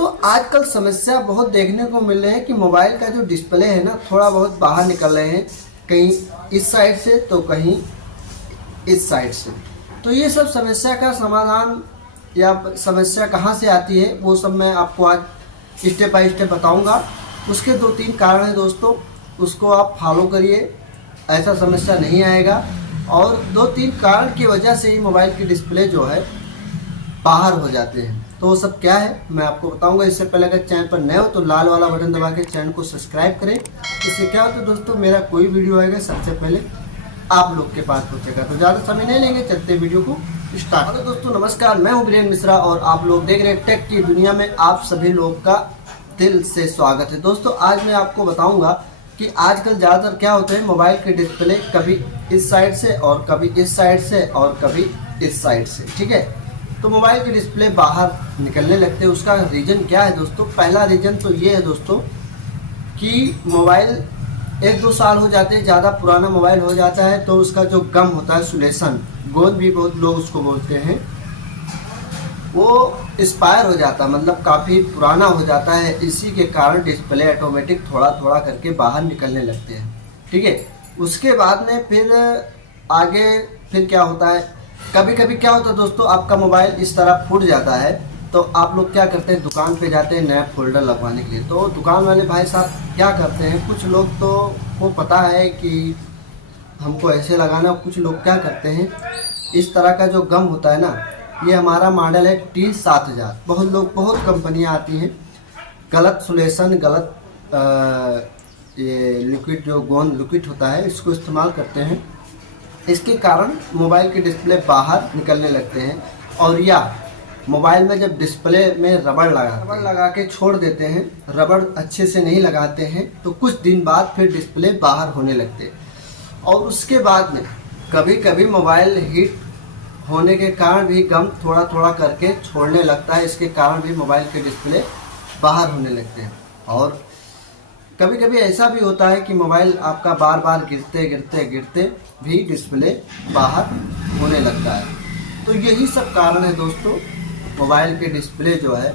दोस्तों आजकल समस्या बहुत देखने को मिल रही है कि मोबाइल का जो डिस्प्ले है ना थोड़ा बहुत बाहर निकल रहे हैं, कहीं इस साइड से तो कहीं इस साइड से। तो ये सब समस्या का समाधान या समस्या कहाँ से आती है वो सब मैं आपको आज स्टेप बाय स्टेप बताऊंगा। उसके 2-3 कारण हैं दोस्तों, उसको आप फॉलो करिए, ऐसा समस्या नहीं आएगा। और 2-3 कारण की वजह से ही मोबाइल की डिस्प्ले जो है बाहर हो जाते हैं। तो वो सब क्या है मैं आपको बताऊंगा। इससे पहले अगर चैनल पर नए हो तो लाल वाला बटन दबा के चैनल को सब्सक्राइब करें। इससे क्या होता है दोस्तों, मेरा कोई वीडियो आएगा सबसे पहले आप लोग के पास पहुंचेगा। तो ज़्यादा समय नहीं लेंगे, चलते वीडियो को स्टार्ट। हेलो दोस्तों नमस्कार, मैं हूं वीरेंद्र मिश्रा और आप लोग देख रहे हैं टेक की दुनिया में। आप सभी लोग का दिल से स्वागत है। दोस्तों आज मैं आपको बताऊँगा कि आजकल ज़्यादातर क्या होता है, मोबाइल के डिस्प्ले कभी इस साइड से और कभी इस साइड से और कभी इस साइड से, ठीक है। तो मोबाइल के डिस्प्ले बाहर निकलने लगते हैं। उसका रीज़न क्या है दोस्तों? पहला रीज़न तो ये है दोस्तों कि मोबाइल 1-2 साल हो जाते हैं, ज़्यादा पुराना मोबाइल हो जाता है तो उसका जो गम होता है, सुलेशन गोंद भी बहुत लोग उसको बोलते हैं, वो एक्सपायर हो जाता है, मतलब काफ़ी पुराना हो जाता है। इसी के कारण डिस्प्ले ऑटोमेटिक थोड़ा थोड़ा करके बाहर निकलने लगते हैं, ठीक है। उसके बाद में फिर आगे फिर क्या होता है, कभी कभी क्या होता है दोस्तों, आपका मोबाइल इस तरह फूट जाता है तो आप लोग क्या करते हैं, दुकान पे जाते हैं नया फोल्डर लगवाने के लिए। तो दुकान वाले भाई साहब क्या करते हैं, कुछ लोग तो वो पता है कि हमको ऐसे लगाना, कुछ लोग क्या करते हैं, इस तरह का जो गम होता है ना, ये हमारा मॉडल है T7000। बहुत कंपनियाँ आती हैं, गलत सुलेशन, गलत ये लिक्विड जो गोंद लिक्विड होता है इसको इस्तेमाल करते हैं। इसके कारण मोबाइल के डिस्प्ले बाहर निकलने लगते हैं। और या मोबाइल में जब डिस्प्ले में रबड़ लगा के छोड़ देते हैं, रबड़ अच्छे से नहीं लगाते हैं तो कुछ दिन बाद फिर डिस्प्ले बाहर होने लगते हैं। और उसके बाद में कभी कभी मोबाइल हीट होने के कारण भी गम थोड़ा थोड़ा करके छोड़ने लगता है। इसके कारण भी मोबाइल के डिस्प्ले बाहर होने लगते हैं। और कभी कभी ऐसा भी होता है कि मोबाइल आपका बार बार गिरते भी डिस्प्ले बाहर होने लगता है। तो यही सब कारण है दोस्तों, मोबाइल के डिस्प्ले जो है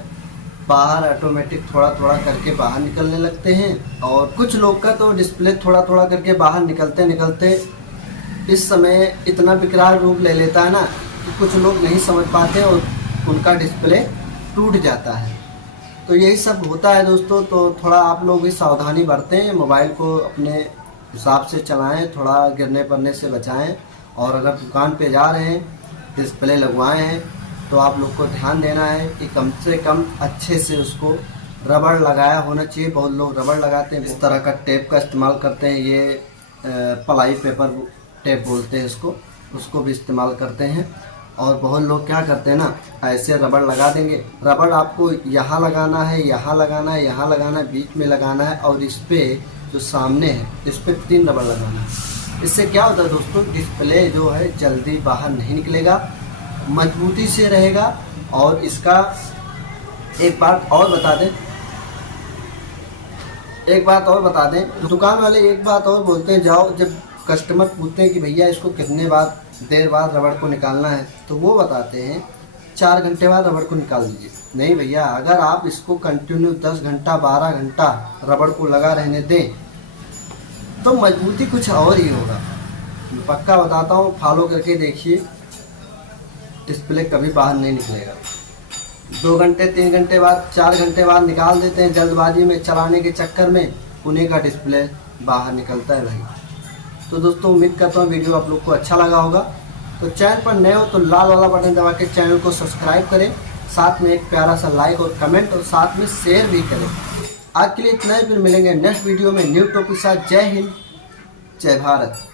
बाहर ऑटोमेटिक थोड़ा थोड़ा करके बाहर निकलने लगते हैं। और कुछ लोग का तो डिस्प्ले थोड़ा थोड़ा करके बाहर निकलते इस समय इतना विकराल रूप ले लेता है ना कि कुछ लोग नहीं समझ पाते और उनका डिस्प्ले टूट जाता है। तो यही सब होता है दोस्तों। तो थोड़ा आप लोग भी सावधानी बरतें, मोबाइल को अपने हिसाब से चलाएं, थोड़ा गिरने पड़ने से बचाएं। और अगर दुकान पे जा रहे हैं, डिस्प्ले लगवाए हैं, तो आप लोग को ध्यान देना है कि कम से कम अच्छे से उसको रबड़ लगाया होना चाहिए। बहुत लोग रबड़ लगाते हैं, इस तरह का टेप का इस्तेमाल करते हैं, ये पलाई पेपर टेप बोलते हैं इसको, उसको भी इस्तेमाल करते हैं। और बहुत लोग क्या करते हैं ना, ऐसे रबड़ लगा देंगे। रबड़ आपको यहाँ लगाना है, यहाँ लगाना है, यहाँ लगाना है, बीच में लगाना है और इस पर जो सामने है इस पर 3 रबड़ लगाना है। इससे क्या होता है दोस्तों, डिस्प्ले जो है जल्दी बाहर नहीं निकलेगा, मजबूती से रहेगा। और इसका एक बात और बता दें, दुकान वाले एक बात और बोलते हैं, जाओ जब कस्टमर पूछते हैं कि भैया इसको कितने देर बाद रबड़ को निकालना है, तो वो बताते हैं 4 घंटे बाद रबड़ को निकाल दीजिए। नहीं भैया, अगर आप इसको कंटिन्यू 10 घंटा 12 घंटा रबड़ को लगा रहने दें तो मजबूती कुछ और ही होगा। पक्का बताता हूँ, फॉलो करके देखिए, डिस्प्ले कभी बाहर नहीं निकलेगा। 2 घंटे 3 घंटे बाद 4 घंटे बाद निकाल देते हैं, जल्दबाजी में चलाने के चक्कर में उन्हीं का डिस्प्ले बाहर निकलता है भाई। तो दोस्तों उम्मीद करता हूँ वीडियो आप लोग को अच्छा लगा होगा। तो चैनल पर नए हो तो लाल वाला बटन दबा के चैनल को सब्सक्राइब करें, साथ में एक प्यारा सा लाइक और कमेंट और साथ में शेयर भी करें। आज के लिए इतना ही, फिर मिलेंगे नेक्स्ट वीडियो में न्यू टॉपिक के साथ। जय हिंद, जय भारत।